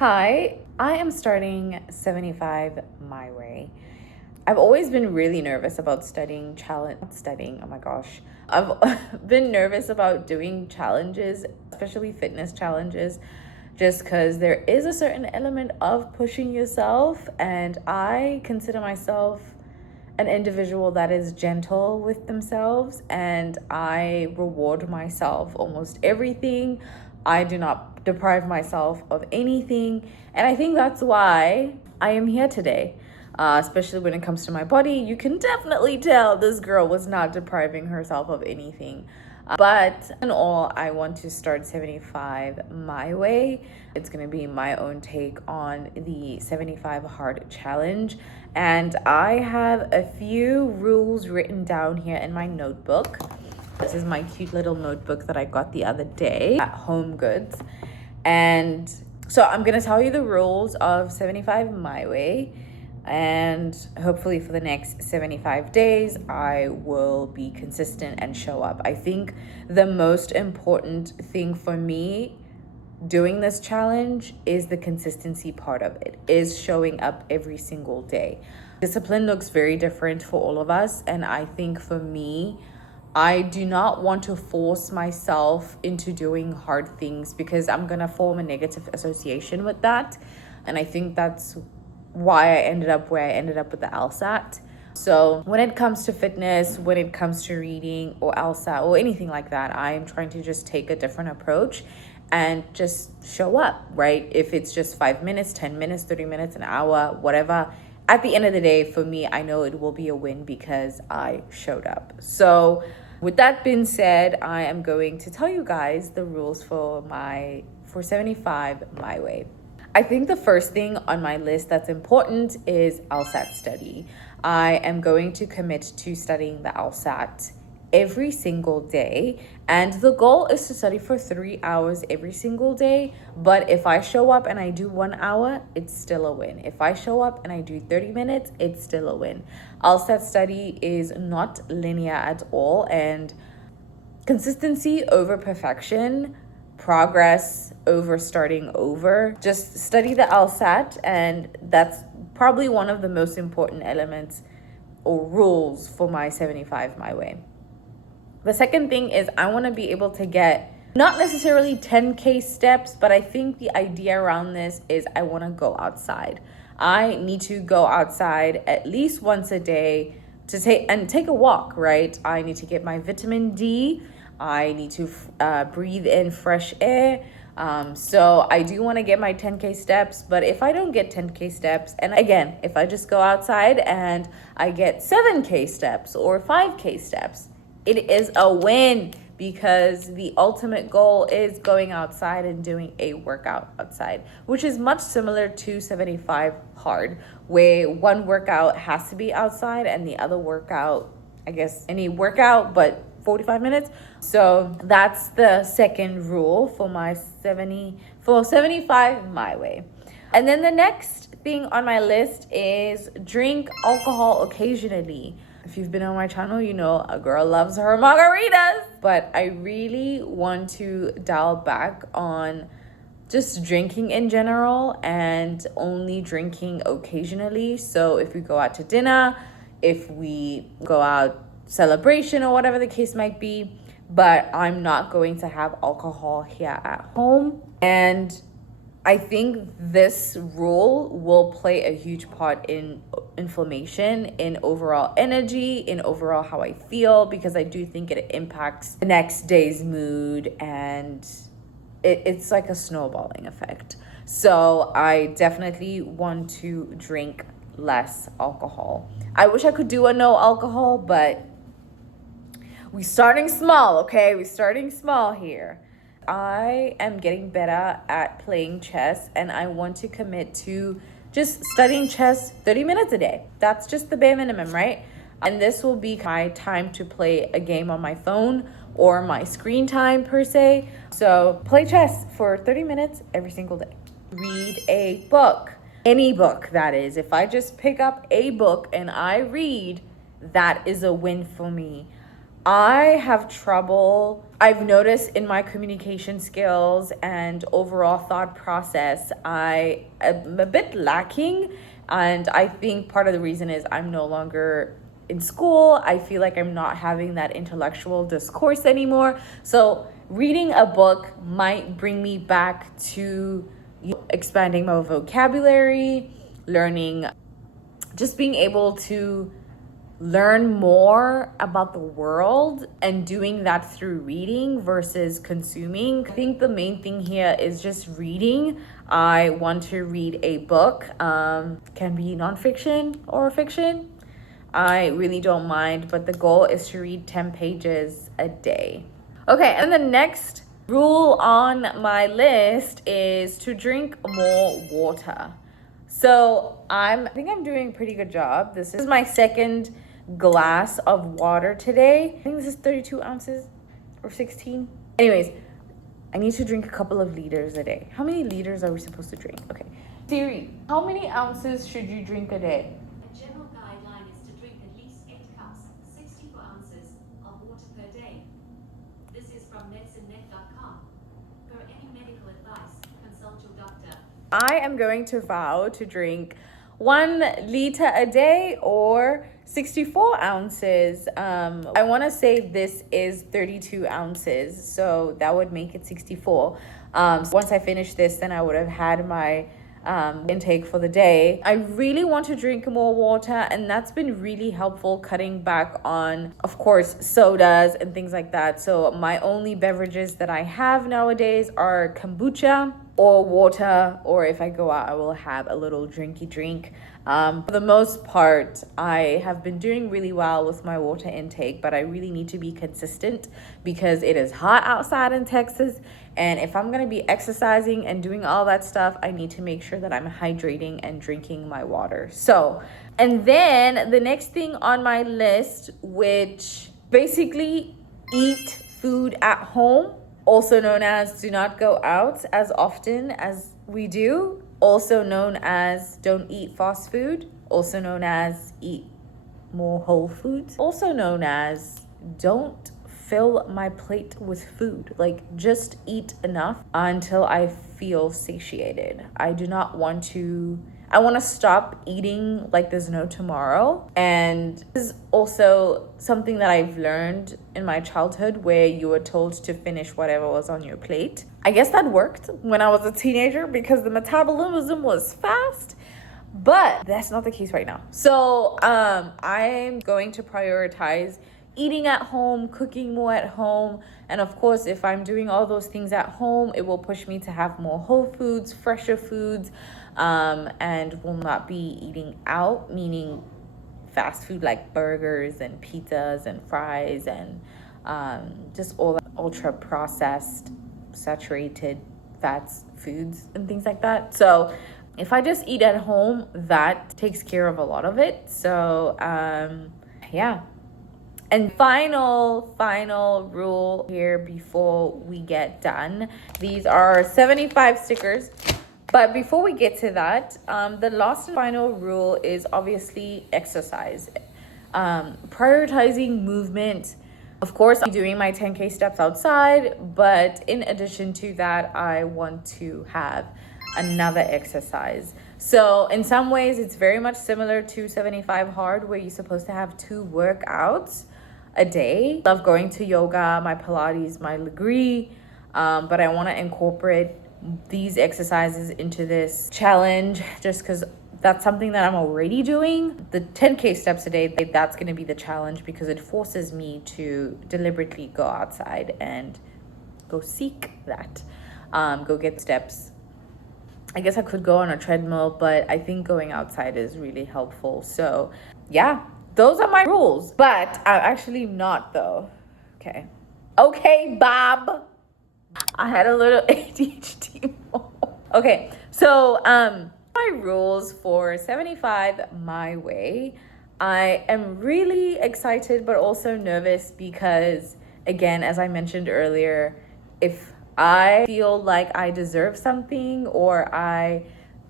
Hi, I am starting 75 my way. I've always been really nervous about studying, oh my gosh. I've been nervous about doing challenges, especially fitness challenges, just because there is a certain element of pushing yourself, and I consider myself an individual that is gentle with themselves, and I reward myself almost everything. I do not deprive myself of anything, and I think that's why I am here today. Especially when it comes to my body, you can definitely tell this girl was not depriving herself of anything. But in all, I want to start 75 my way. It's going to be my own take on the 75 hard challenge. And I have a few rules written down here in my notebook. This is my cute little notebook that I got the other day at Home Goods. And so I'm going to tell you the rules of 75 my way. And hopefully for the next 75 days, I will be consistent and show up. I think the most important thing for me doing this challenge is the consistency part of it, is showing up every single day. Discipline looks very different for all of us. And I think for me, I do not want to force myself into doing hard things because I'm going to form a negative association with that. And I think that's why I ended up where I ended up with the LSAT. So when it comes to fitness, when it comes to reading or LSAT or anything like that, I am trying to just take a different approach and just show up, right? If it's just 5 minutes, 10 minutes, 30 minutes, an hour, whatever. At the end of the day, for me, I know it will be a win because I showed up. So with that being said, I am going to tell you guys the rules for 75 my way. I think the first thing on my list that's important is LSAT study. I am going to commit to studying the LSAT every single day, and the goal is to study for 3 hours every single day. But if I show up and I do 1 hour, it's still a win. If I show up and I do 30 minutes, it's still a win. LSAT study is not linear at all, and consistency over perfection, progress over starting over. Just study the LSAT, and that's probably one of the most important elements or rules for my 75 my way. The second thing is I want to be able to get not necessarily 10K steps, but I think the idea around this is I want to go outside. I need to go outside at least once a day to take a walk, right? I need to get my vitamin D. I need to breathe in fresh air. So I do want to get my 10K steps, but if I don't get 10K steps, and again, if I just go outside and I get 7K steps or 5K steps, it is a win, because the ultimate goal is going outside and doing a workout outside, which is much similar to 75 hard, where one workout has to be outside and the other workout, I guess any workout, but 45 minutes. So that's the second rule for 75 my way. And then the next thing on my list is drink alcohol occasionally. If you've been on my channel, you know a girl loves her margaritas, but I really want to dial back on just drinking in general and only drinking occasionally. So if we go out to dinner, if we go out celebration or whatever the case might be, but I'm not going to have alcohol here at home. And I think this rule will play a huge part in inflammation, in overall energy, in overall how I feel, because I do think it impacts the next day's mood, and it's like a snowballing effect. So I definitely want to drink less alcohol. I wish I could do a no alcohol, but we're starting small, okay? We're starting small here. I am getting better at playing chess, and I want to commit to just studying chess 30 minutes a day. That's just the bare minimum, right? And this will be my time to play a game on my phone or my screen time per se. So play chess for 30 minutes every single day. Read a book, any book that is. If I just pick up a book and I read, that is a win for me. I have trouble, I've noticed in my communication skills and overall thought process, I am a bit lacking. And I think part of the reason is I'm no longer in school. I feel like I'm not having that intellectual discourse anymore. So reading a book might bring me back to expanding my vocabulary, learning, just being able to learn more about the world and doing that through reading versus consuming. I think the main thing here is just reading. I want to read a book, can be nonfiction or fiction. I really don't mind, but the goal is to read 10 pages a day. Okay, and the next rule on my list is to drink more water. So I think I'm doing a pretty good job. This is my second glass of water today. I think this is 32 ounces or 16. Anyways, I need to drink a couple of liters a day. How many liters are we supposed to drink? Okay. Siri, how many ounces should you drink a day? A general guideline is to drink at least 8 cups, 64 ounces of water per day. This is from medicinenet.com. For any medical advice, consult your doctor. I am going to vow to drink 1 liter a day or 64 ounces. I want to say this is 32 ounces, so that would make it 64. So once I finish this, then I would have had my intake for the day. I really want to drink more water, and that's been really helpful cutting back on, of course, sodas and things like that. So my only beverages that I have nowadays are kombucha or water, or if I go out, I will have a little drinky drink. For the most part, I have been doing really well with my water intake, but I really need to be consistent because it is hot outside in Texas. And if I'm going to be exercising and doing all that stuff, I need to make sure that I'm hydrating and drinking my water. So, and then the next thing on my list, which basically eat food at home, also known as do not go out as often as we do, also known as don't eat fast food, also known as eat more whole foods, also known as don't fill my plate with food. Like, just eat enough until I feel satiated. I want to stop eating like there's no tomorrow. And this is also something that I've learned in my childhood, where you were told to finish whatever was on your plate. I guess that worked when I was a teenager because the metabolism was fast, but that's not the case right now. So I'm going to prioritize eating at home, cooking more at home. And of course, if I'm doing all those things at home, it will push me to have more whole foods, fresher foods, and will not be eating out, meaning fast food like burgers and pizzas and fries and just all that ultra processed, saturated fats foods and things like that. So if I just eat at home, that takes care of a lot of it. So yeah. And final rule here before we get done. These are 75 stickers. But before we get to that, the last and final rule is obviously exercise. Prioritizing movement. Of course, I'm doing my 10K steps outside, but in addition to that, I want to have another exercise. So in some ways, it's very much similar to 75 hard, where you're supposed to have 2 workouts a day. Love going to yoga, my Pilates, my Legree, but I want to incorporate these exercises into this challenge just because that's something that I'm already doing. The 10K steps a day, that's going to be the challenge because it forces me to deliberately go outside and go seek that, go get steps. I guess I could go on a treadmill, but I think going outside is really helpful. So yeah, those are my rules, but I'm actually not though. Okay, Bob. I had a little ADHD. Okay, so my rules for 75 my way. I am really excited but also nervous because, again, as I mentioned earlier, if I feel like I deserve something or I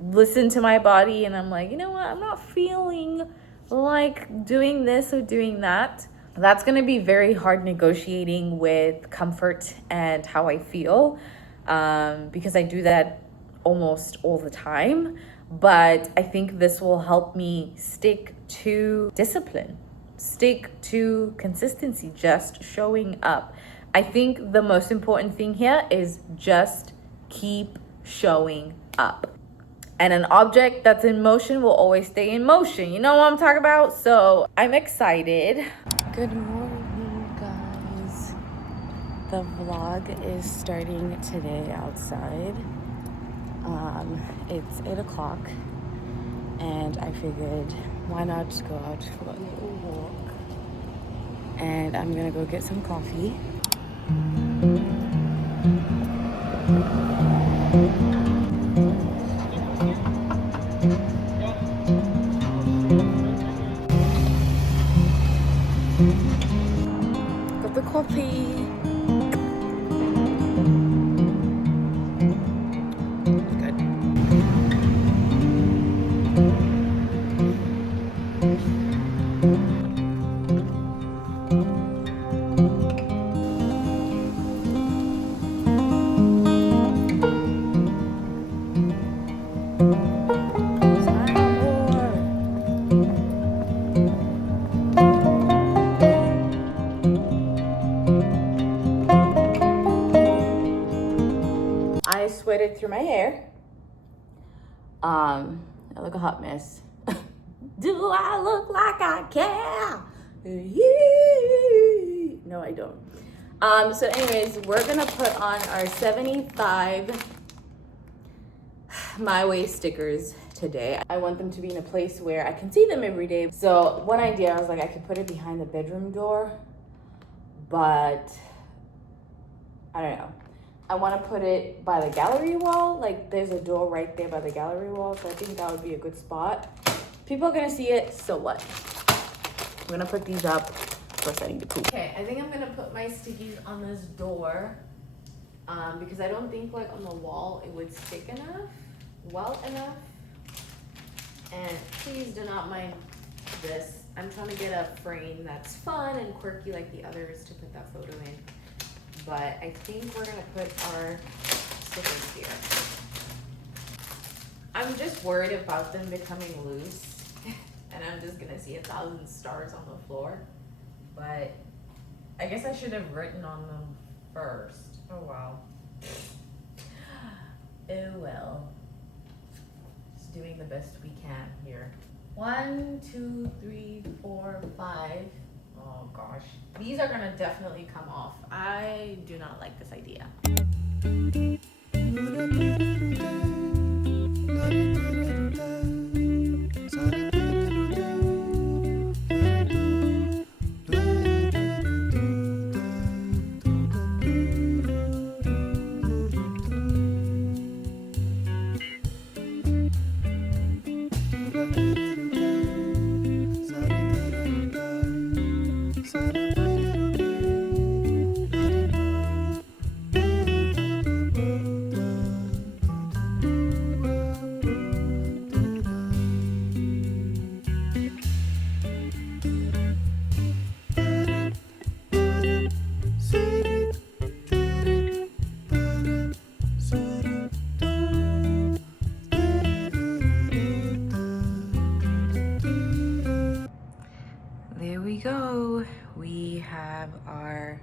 listen to my body and I'm like, you know what, I'm not feeling like doing this or doing that, That's going to be very hard negotiating with comfort and how I feel, because I do that almost all the time. But I think this will help me stick to discipline, stick to consistency, just showing up. I think the most important thing here is just keep showing up. And an object that's in motion will always stay in motion. You know what I'm talking about? So I'm excited. Good morning, guys. The vlog is starting today outside. It's 8 o'clock, and I figured why not just go out for a little walk. And I'm gonna go get some coffee. Got the coffee. I sweated through my hair. I look a hot mess. Do I look like I care? No, I don't. So anyways, we're gonna put on our 75 My Way stickers today. I want them to be in a place where I can see them every day. So one idea, I was like, I could put it behind the bedroom door, but I don't know. I want to put it by the gallery wall. Like, there's a door right there by the gallery wall, so I think that would be a good spot. People are gonna see it, so what? I'm gonna put these up. First, I need to poop. Okay, I think I'm gonna put my stickies on this door, because I don't think like on the wall it would stick well enough. And please do not mind this. I'm trying to get a frame that's fun and quirky like the others to put that photo in. But I think we're gonna put our stickers here. I'm just worried about them becoming loose and I'm just gonna see 1,000 stars on the floor. But I guess I should have written on them first. Oh wow. Oh well. Just doing the best we can here. 1, 2, 3, 4, 5. Oh gosh. These are gonna definitely come off. I do not like this idea. There we go. We have our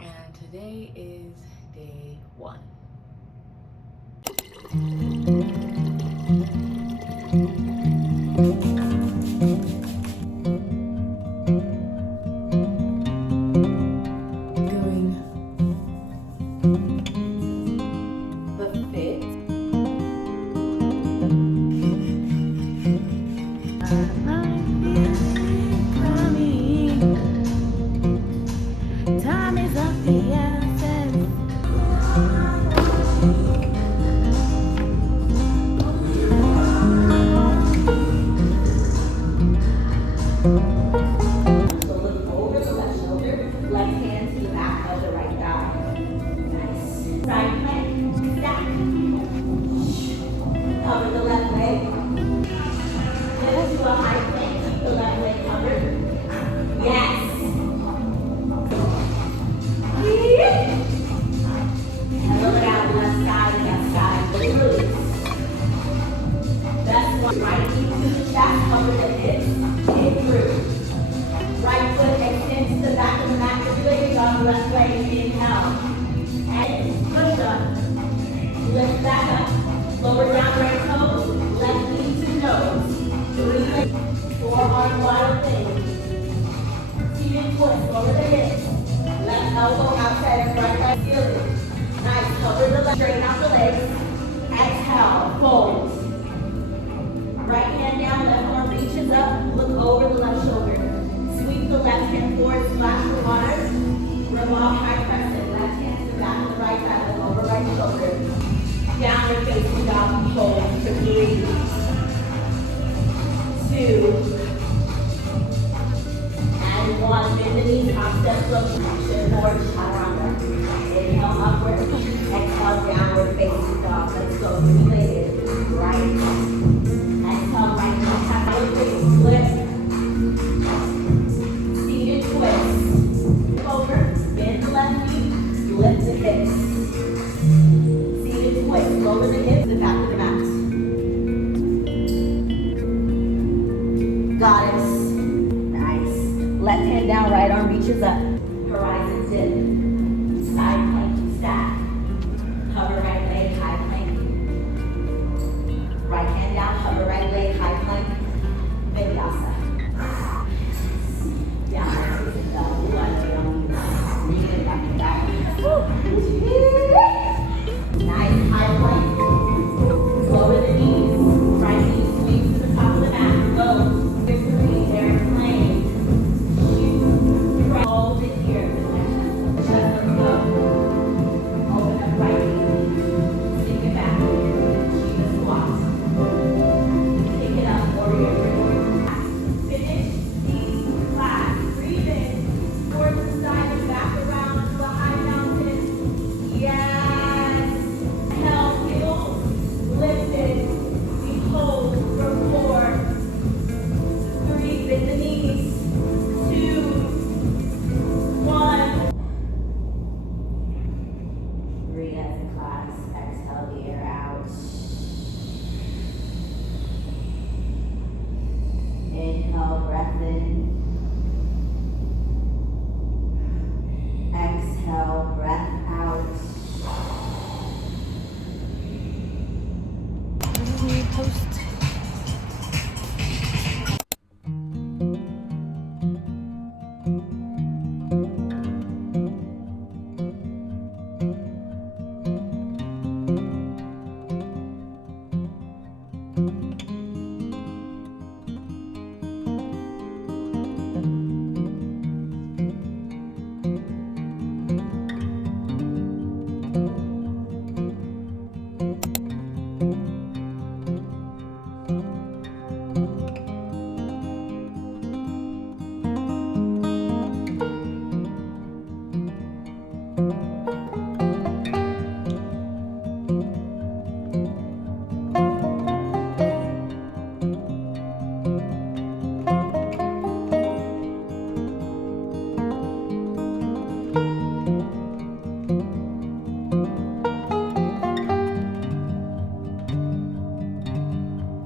and today is day 1. Right knee to the chest, cover the hips, hip through. Right foot extends to the back of the mat, related on the left leg, inhale. And push up. Lift back up. Lower down right toe, left knee to nose. Breathe. Forearm wild thing. Seated twist, lower the hips. Left elbow outside of right leg ceiling. Nice, cover the left, straighten out the legs. Exhale, fold. Right hand down, left arm reaches up, look over the left shoulder. Sweep the left hand forward, splash the water. Revolve high crescent, left hand to the back of the right side, look over right shoulder. Downward facing dog, hold for 3, 2, and 1. Bend the knees, top step slow, shift forward, chaturanga. Inhale upward, exhale downward facing dog. Let's go, related, right. Exhale, right knee, tap out, split. Seated twist. Over, bend the left knee, lift the hips. Seated twist, lower the hips, the back of the mat. Goddess. Nice. Left hand down, right arm reaches up. Horizon dip. Side plank, stack. Hover right leg, high plank. Right hand down, hover right leg, high plank. Vinyasa. Down, bring it back to back. Nice, high plank. Lower the knees. Right knee swings to the top of the mat. Go. Victory, airplane. Shoot. Hold it here. Let's go. Open up right knee. Stick it back. Shiva squat. Pick it up. Warrior three. Finish these class. Breathe in. Towards the side and back around to a high mountain. Yes. Exhale, heels lifted. We hold for 4, 3. Bend the knees. 2, 1. Breathe as a class. Exhale the air out. Inhale, breath in. Exhale, breath out.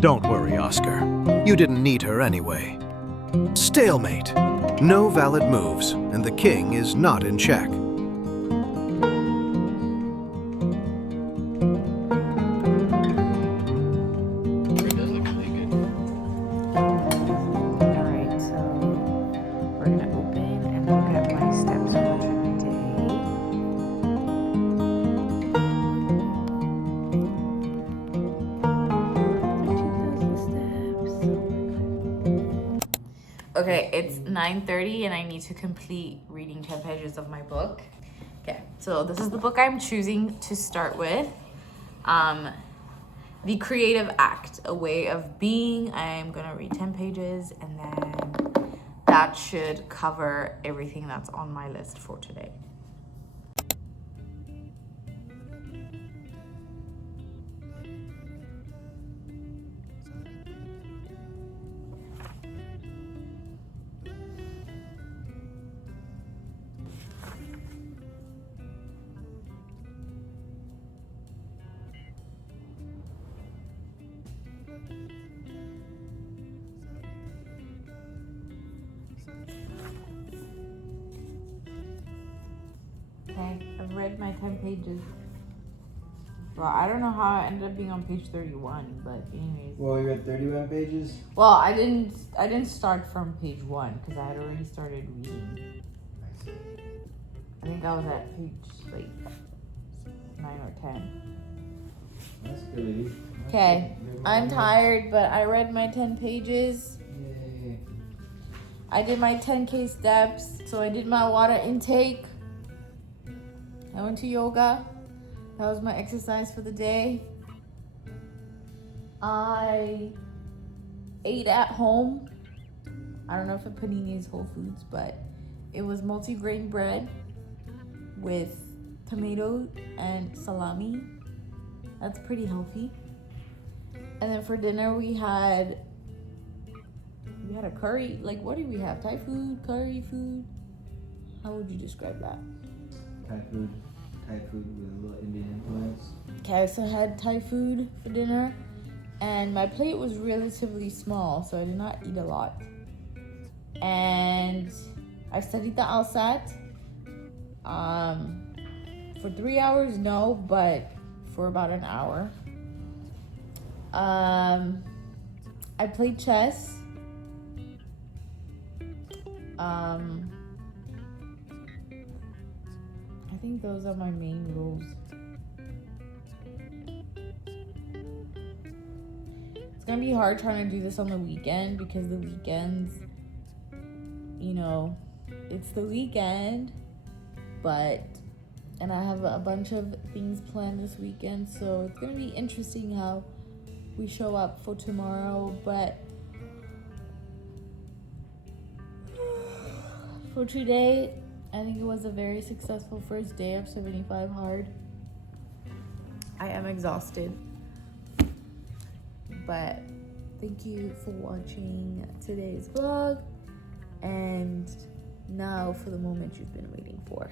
Don't worry, Oscar. You didn't need her anyway. Stalemate. No valid moves, and the king is not in check. Alright, so we're gonna open and look at my steps for today. Okay, it's 9:30 and I need to complete reading 10 pages of my book. Okay, so this is the book I'm choosing to start with. The Creative Act, A Way of Being. I'm gonna read 10 pages and then that should cover everything that's on my list for today. Okay, I've read my 10 pages. Well, I don't know how I ended up being on page 31, but anyways. Well, you read 31 pages? Well, I didn't start from page 1 because I had already started reading. I see. I think I was at page like 9 or 10. That's good. Okay, I'm tired, but I read my 10 pages. Yay. I did my 10K steps, so I did my water intake. I went to yoga. That was my exercise for the day. I ate at home. I don't know if a panini is Whole Foods, but it was multi-grain bread with tomato and salami. That's pretty healthy. And then for dinner we had a curry. Like, what did we have? Thai food, curry food. How would you describe that? Thai food with a little Indian influence. Okay, so I had Thai food for dinner, and my plate was relatively small, so I did not eat a lot. And I studied the LSAT. For 3 hours, no, but for about an hour. I played chess. I think those are my main rules. It's gonna be hard trying to do this on the weekend because the weekends, you know, it's the weekend, and I have a bunch of things planned this weekend, so it's gonna be interesting how we show up for tomorrow, but for today, I think it was a very successful first day of 75 hard. I am exhausted, but thank you for watching today's vlog, and now for the moment you've been waiting for.